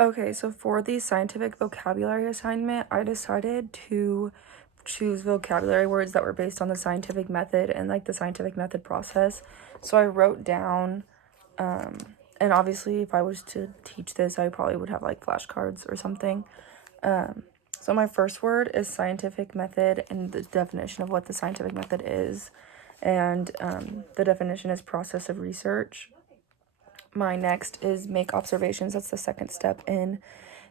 Okay, so for the scientific vocabulary assignment, I decided to choose vocabulary words that were based on the scientific method and like the scientific method process. So I wrote down, and obviously if I was to teach this, I probably would have like flashcards or something. So my first word is scientific method and the definition of what the scientific method is. And the definition is process of research. My next is make observations. That's the second step in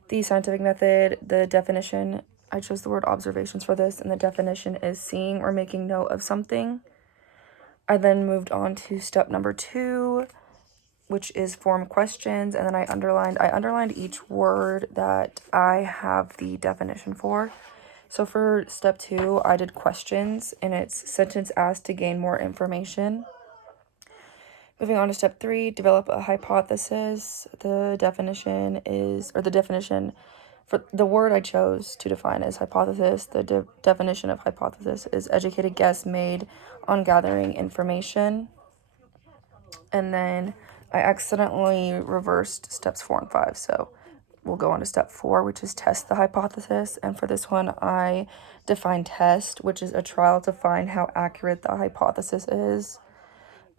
the scientific method. The definition, I chose the word observations for this, and the definition is seeing or making note of something. I then moved on to step number 2, which is form questions, and then I underlined each word that I have the definition for. So for step 2, I did questions, and it's sentence asked to gain more information. Moving on to step 3, develop a hypothesis. The definition for the word I chose to define as hypothesis. The definition of hypothesis is educated guess made on gathering information. And then I accidentally reversed steps 4 and 5, so we'll go on to step 4, which is test the hypothesis. And for this one, I defined test, which is a trial to find how accurate the hypothesis is.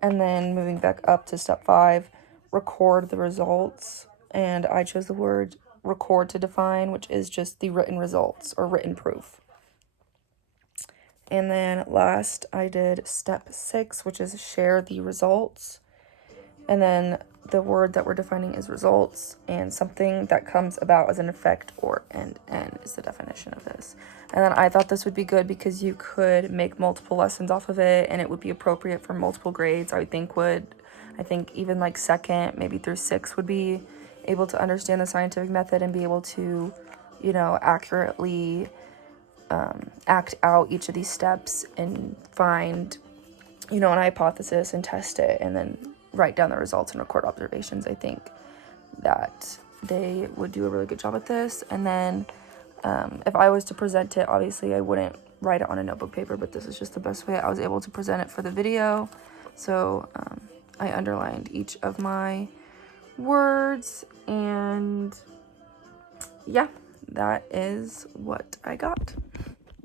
And then moving back up to step 5, record the results. And I chose the word record to define, which is just the written results or written proof. And then last, I did step 6, which is share the results. And then the word that we're defining is results, and something that comes about as an effect or an end is the definition of this. And then I thought this would be good because you could make multiple lessons off of it, and it would be appropriate for multiple grades. I think even like second, maybe through 6 would be able to understand the scientific method and be able to, accurately act out each of these steps and find, an hypothesis and test it, and then write down the results and record observations. I think that they would do a really good job at this. And then if I was to present it, obviously I wouldn't write it on a notebook paper, but this is just the best way I was able to present it for the video. So I underlined each of my words, and yeah, that is what I got.